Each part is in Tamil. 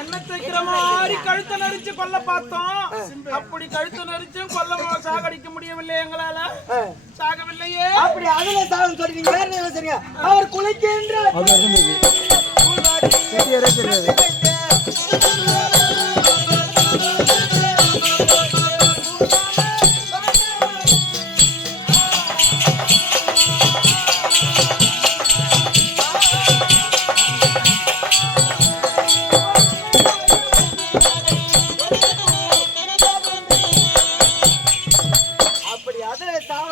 என்ன தைக்கிற மாதிரி கழுத்தை நெரிச்சு கொல்ல பார்த்தோம். அப்படி கழுத்தை நெரிச்சும் கொல்ல சாகடிக்க முடியவில்லை எங்களால. சாகவில்லையே. அப்படி அதுல சாதம் சொல்றீங்க வேற என்ன சொல்றீங்க? அவர் குளிக்கின்ற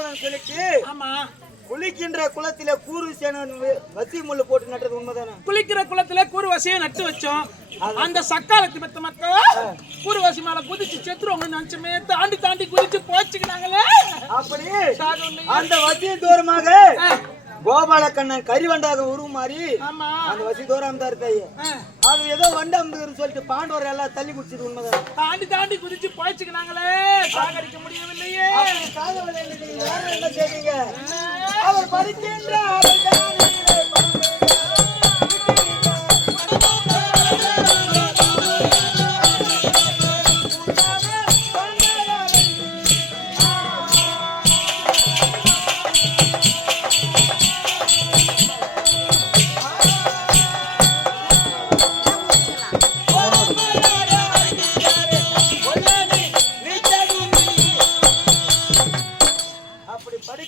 சாவலம் சொல்லிட்டு ஆமா. குளிக்கின்ற குளத்தில கூறு சேனன் வசி முள்ளு போட்டு நட்டது உண்மைதானே? குளிக்கிற குளத்துல கூறுவாசியை நட்டு வச்சோம். அந்த சக்காலத்து பெத்த மக்கள் கூறுவாசி மேல குதிச்சு செத்துருவாங்க நினைச்சுமே தாண்டி தாண்டி குதிச்சு போச்சுக்கினாங்களே. அப்படி அந்த வசி தூரமாக கோபாலக்கண்ணன் கரிவண்டாக உருமாறி அந்த வசி தூரம் தான் இருக்காய் அது ஏதோ வண்டு அமுதுன்னு சொல்லிட்டு பாண்டவர் எல்லாம் தள்ளி குடிச்சது உண்மைதான். தாண்டி தாண்டி குதிச்சு போச்சுக்கினாங்களே சாகடிக்க முடியவில்லையே. சாகவில்லை என்ன செய்றீங்க அவர் படிக்கின்ற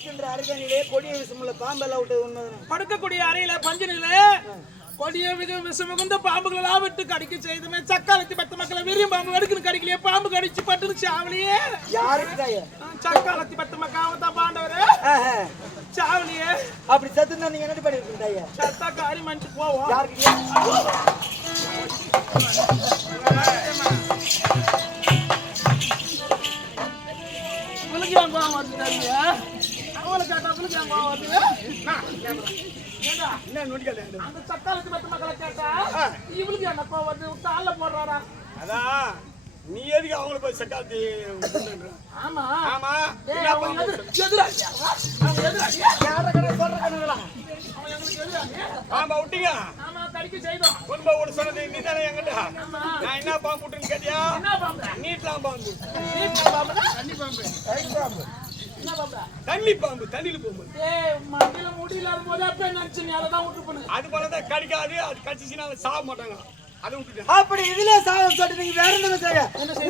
படிக்கின்ற அருகனிலே கொடிய விஷமுள்ள பாம்பெல்லாம் விட்டது உண்மைதானே படுக்கக்கூடிய அறையில பஞ்சனில கொடிய வித விஷமிகுந்த பாம்புகள் எல்லாம் விட்டு கடிக்க செய்துமே. சக்காலத்தி பத்து மக்களை விரியும் பாம்பு வெடுக்குன்னு கடிக்கலையே. பாம்பு கடிச்சு பட்டுருச்சு சாவலியே யாருக்கு சக்காலத்தி பத்து மக்காவ தான் பாண்டவரே. சாவலியே. அப்படி செத்து நீங்க என்ன பண்ணிருக்கீங்க சத்தா காரி மஞ்சு போவோம். யாருக்கு வாங்க. வந்துட்டாங்க அவளை கேட்டா புளுக்கு வாங்க வந்து ஏண்டா, என்ன நொடிக்காத அந்த சக்காலத்தி பத்து மக்களை கேட்டா இவளுக்கு என்ன கோவம் வந்து தாழ்ல போடுறாரா அதான் நீ எதுக்கு அவங்கள போய் செட்டாத்தி ஆமா ஆமா? ஆமா விட்டீங்க. குடும்ப ஒரு சொன்னது நீ தானே ஆமா. நான் என்ன பாம்பு விட்டுன்னு கேட்டியா? நீட்லாம் பாம்பு பாம்பு. தண்ணி பாம்பு தண்ணியில போகும்போது ஏய், மண்டையில முடி இல்லாத போது அப்பவே நினைச்சு நீ அதைதான் விட்டு பண்ணு. அது போலதான் கடிக்காது அது கடிச்சிச்சுன்னா அதை சாக மாட்டாங்க. அதை விட்டுட்டேன் அப்படி இதுல சாதம் சொல்லிட்டு நீங்க வேற என்ன செய்ய? என்ன செய்யணும்?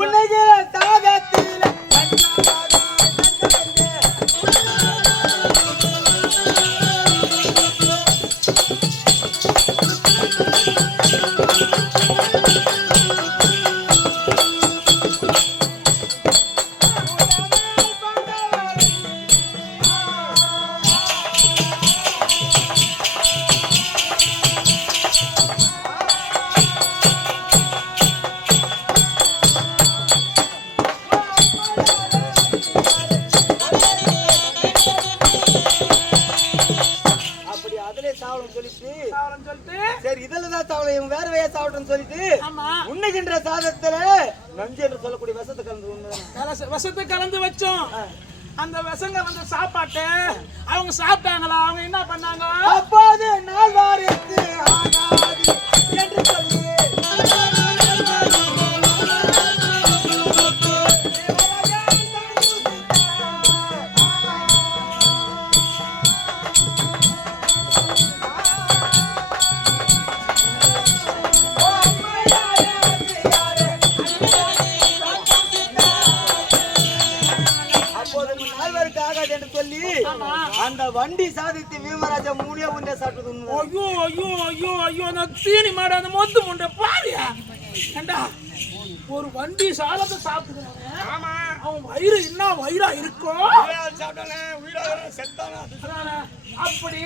ஆமா, உண்ணுகின்ற சாதத்துல நஞ்சு என்று சொல்லக்கூடிய விஷத்தை கலந்து விஷத்தை கலந்து வச்சோம். அந்த விஷம் கலந்த சாப்பாட்டை அவங்க சாப்பிட்டாங்களா? அவங்க என்ன பண்ணாங்க? அப்போது நால்வாருக்கு ஆகாது என்று அந்த வண்டி சாதித்து வீமராஜா மூணே உண்டே உண்மைதான். ஐயோ ஐயோ ஐயோ ஐயோ அந்த தீனி மாடு அந்த மொத்து முண்டை பாரியா. ஏண்டா ஒரு வண்டி சாலத்தை சாப்பிட்டுக்கிறாங்க ஆமா. அவன் வயிறு என்ன வயிறா இருக்கும்? அப்படி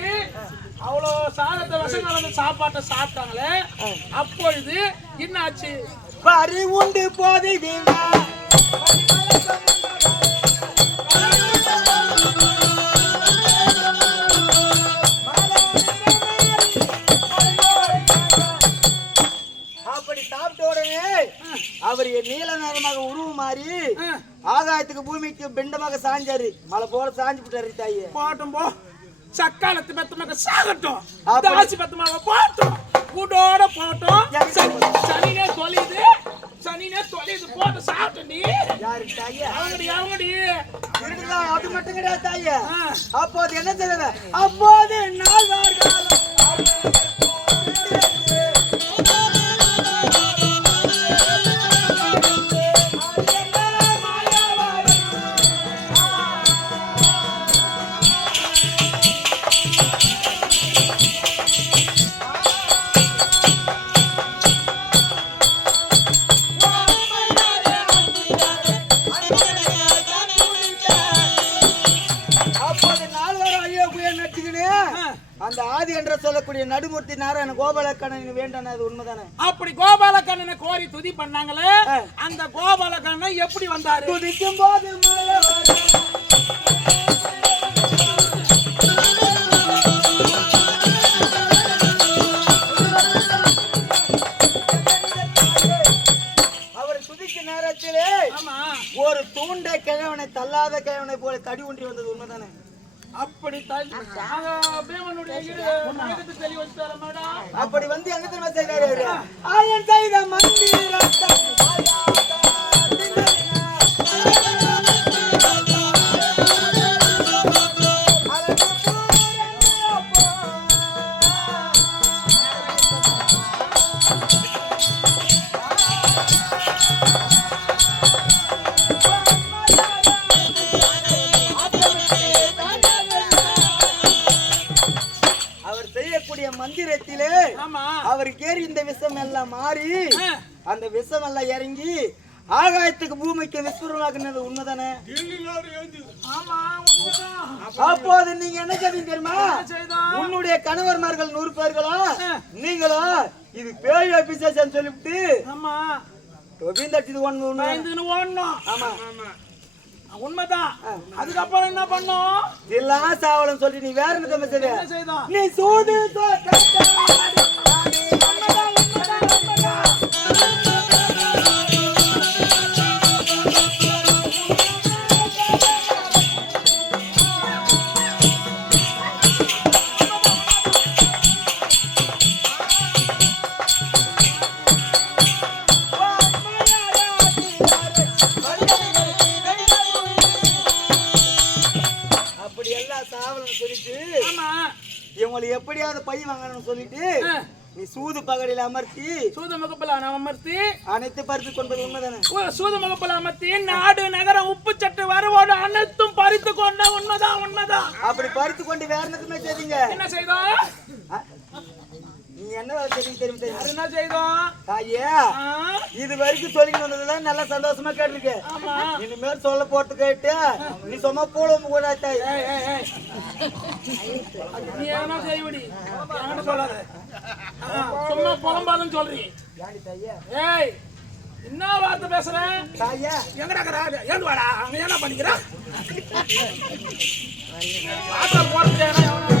அவ்வளோ சாதத்தை கலந்த சாப்பாட்டை சாப்பிட்டாங்களே அப்பொழுது என்னாச்சு? பறி உண்டு போதை வீணா. அவர் நீல நேரமாக உருவம் மாறி ஆகாயத்துக்கு பூமிக்கு பெண்டமாக சாஞ்சாரு. மலை போல சாஞ்சு போட்டாரு தாயி. போட்டும் போ. சக்காலத்து பத்தமாக சாகட்டும். ஆசி பத்தமாக போட்டோம். கூட்டோட போட்டோம். சனினே தொலையுது. சனினே தொலையுது. போட்டு சாப்பிட்டு யாரு தாயி? அவங்கடி அவங்கடி. அது மட்டும் கிடையாது தாயி. அப்போது என்ன செய்யல அப்போது நாள் வார்காலம் நடுமூர்த்தி நாராயண கோபாலக்கண்ணன் வேண்டானது உண்மைதானே? அப்படி கோபாலக்கண்ணனை கோரி துதி பண்ணாங்களே. அந்த கோபாலக்கண்ணன் எப்படி வந்தாரு? துதிக்கும் போது ஒரு தூண்டை கிழவனை தள்ளாத கிழவனை போல தடி ஒன்றி வந்தது உண்மைதானே? அப்படி வந்து தெரியுமா செய்தாரு அவரு? ஆயன் செய்த மந்திரத்தை ஆமா. அவருக்கு ஏறி இந்த விஷம் எல்லாம் மாறி. அந்த விஷம் எல்லாம் இறங்கி ஆகாயத்துக்கு பூமிக்கு விஸ்வரமாக்குனது உண்மைதானே? அப்போது நீங்க என்ன செய்வீங்க தெரியுமா? உன்னுடைய கணவர்மார்கள் நூறு பேர்களா. நீங்களா? இது பேய் பிசாசம் சொல்லிவிட்டு ஆமா. ஓடணும் ஆமா. உண்மைதான். அதுக்கப்புறம் என்ன பண்ணோம்? இதெல்லாம் சாவலம் சொல்லி நீ வேற என்ன செய்தோம் நீ சூது ஆமா. இவங்களை எப்படியாவது பை வாங்கணும்னு சொல்லிட்டு. நீ சூது பகடியில் அமர்த்தி சூத முகப்பல அமர்த்தி. அனைத்து பறித்து கொண்டது உண்மைதானே? சூத முகப்பல அமர்த்தி. நாடு நகரம் உப்பு சட்டு வருவோடு அனைத்தும் பறித்து கொண்ட உண்மைதான் உண்மைதான். அப்படி பறித்து கொண்டு வேற என்னத்துமே செய்தீங்க? என்ன செய்தோம்? என்ன வேலை தெரியும் தெரியும்? என்ன செய்தோம் ஆ, இது வரைக்கும் சொல்லிட்டு வந்ததுதான் நல்லா சந்தோஷமா கேட்டிருக்க. இனிமேல் சொல்ல போட்டு கேட்டு நீ சும்மா போல கூட நீ எதனா செய்வடி? சொல்லாத? சும்மா புலம்பாதுன்னு சொல்றீ. ஏய் என்ன வார்த்தை பேசுறேன் எங்கடா ஏன் வாடா? அங்க என்ன பண்ணிக்கிற வாசல் போறது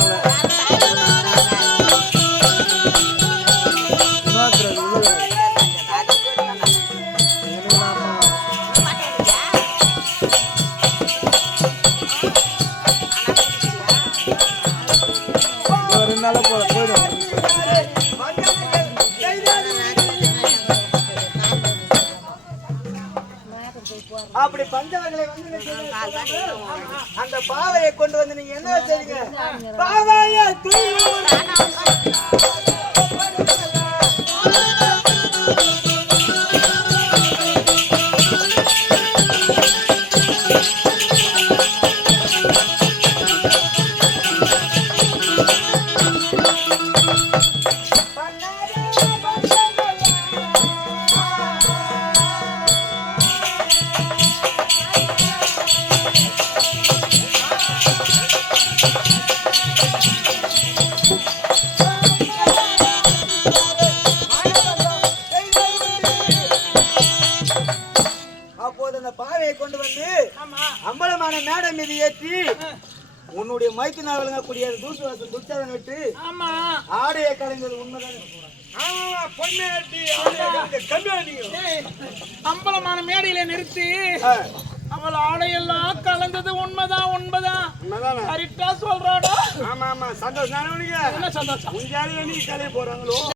பஞ்சவர்களை வந்து அந்த பாவையை கொண்டு வந்து நீங்க என்ன செய்றீங்க பாவையை மைத்து நாவலுங்க கூடிய தூசு வாசல் துச்சாதன் விட்டு ஆமா. ஆடையை கலைஞர் உண்மைதானே ஆமா. ஏய், அம்பலமான மேடையில நிறுத்தி. அவள் ஆடையெல்லாம் கலந்தது உண்மைதான் உண்மைதான்? கரெக்டா சொல்றாடா. ஆமா ஆமா. சந்தோஷம் என்ன சந்தோஷம்? உன் ஜாலியில நீ கலைய போறாங்களோ?